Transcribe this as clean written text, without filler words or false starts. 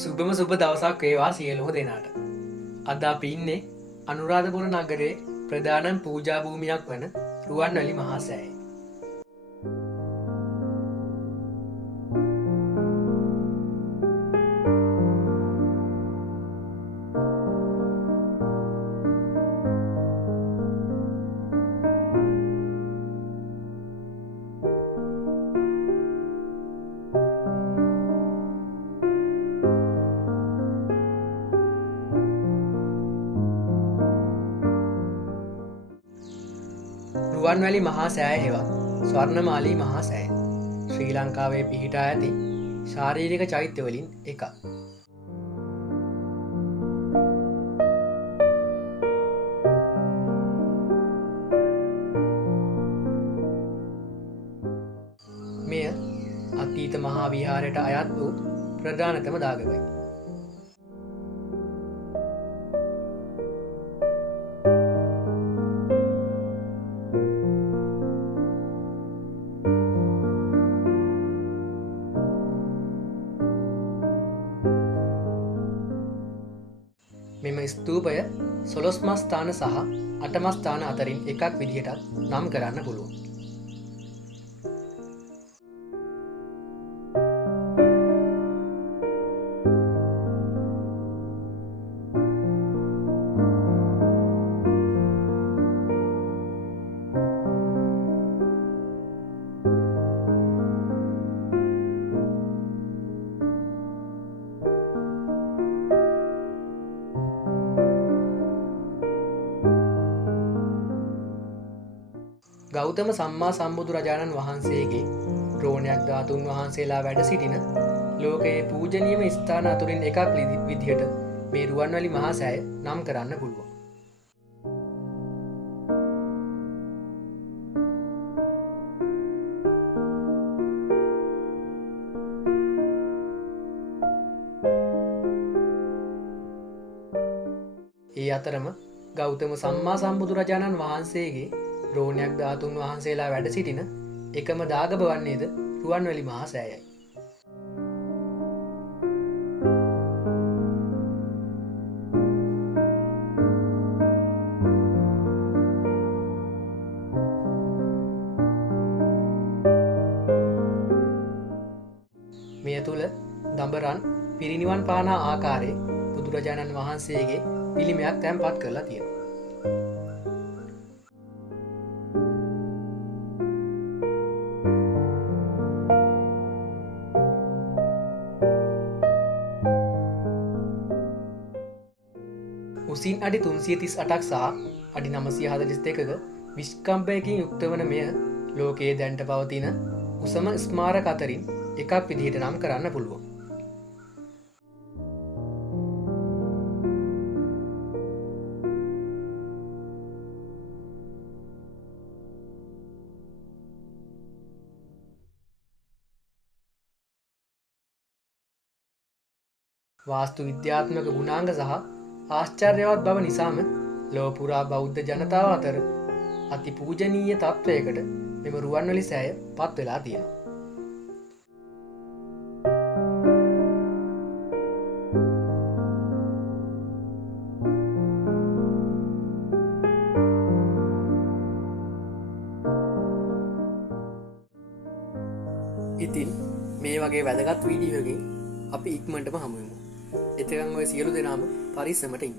සුබම සුබ දවසක් වේවා සියලුම දෙනාට. අද අපි ඉන්නේ අනුරාධපුර නගරේ ප්‍රධානම් පූජා භූමියක් වන රුවන්වැලි මහා සෑය. රුවන්වැලි මහා සෑය හෙවත් ස්වර්ණමාලී මහා සෑය ශ්‍රී ලංකාවේ පිහිටා ඇති ශාරීරික චෛත්‍යවලින් එකක්. මෙය අතීත මහා විහාරයට අයත් වූ ප්‍රධානතම දාගවයි. මෙම ස්තූපය සොළොස්මස්ථාන සහ අටමස්ථාන අතරින් එකක් විදිහටත් නම් කරන්න පුළුවන්. ගෞතම සම්මා සම්බුදුරජාණන් වහන්සේගේ ද්‍රෝණයක් ධාතුන් වහන්සේලා වැඩ සිටින ලෝකයේ පූජනීයම ස්ථාන අතුරින් එකක් විදිහට මේ රුවන්වැලි මහා සෑය නම් කරන්න පුළුවන්. ඒ අතරම ගෞතම සම්මා සම්බුදුරජාණන් වහන්සේගේ ද්‍රෝණයක් ධාතුන් වහන්සේලා වැඩ සිටින එකම දාගබ වන්නේද රුවන්වැලි මහා සෑයයි. මෙය තුළ දඹරන් පිරිනිවන් පානා ආකාරයේ බුදුරජාණන් වහන්සේගේ පිළිමයක් තැන්පත් කරලා තියෙනවා. උසින් අඩි 338ක් සහ අඩි 942ක විශ්කම්භයකින් යුක්ත වන මෙය ලෝකයේ දැන්ට පවතින උසම ස්මාරක අතරින් එකක් විදිහට නම් කරන්න පුළුවන්. වාස්තු විද්‍යාත්මක ගුණාංග සහ ආශ්චර්යවත් බව නිසාම ලොවපුරා බෞද්ධ ජනතාව අතර අති පූජනීය තත්ත්වයකට මෙම රුවන්වැලි සෑය පත් වෙලා තියෙනවා. ඉතින් මේ වගේ වැදගත් වීඩියෝකින් අපි ඉක්මනටම හමුවෙමු. එතකන් ඔය සියලු දෙනාම පරිස්සමට ඉන්න.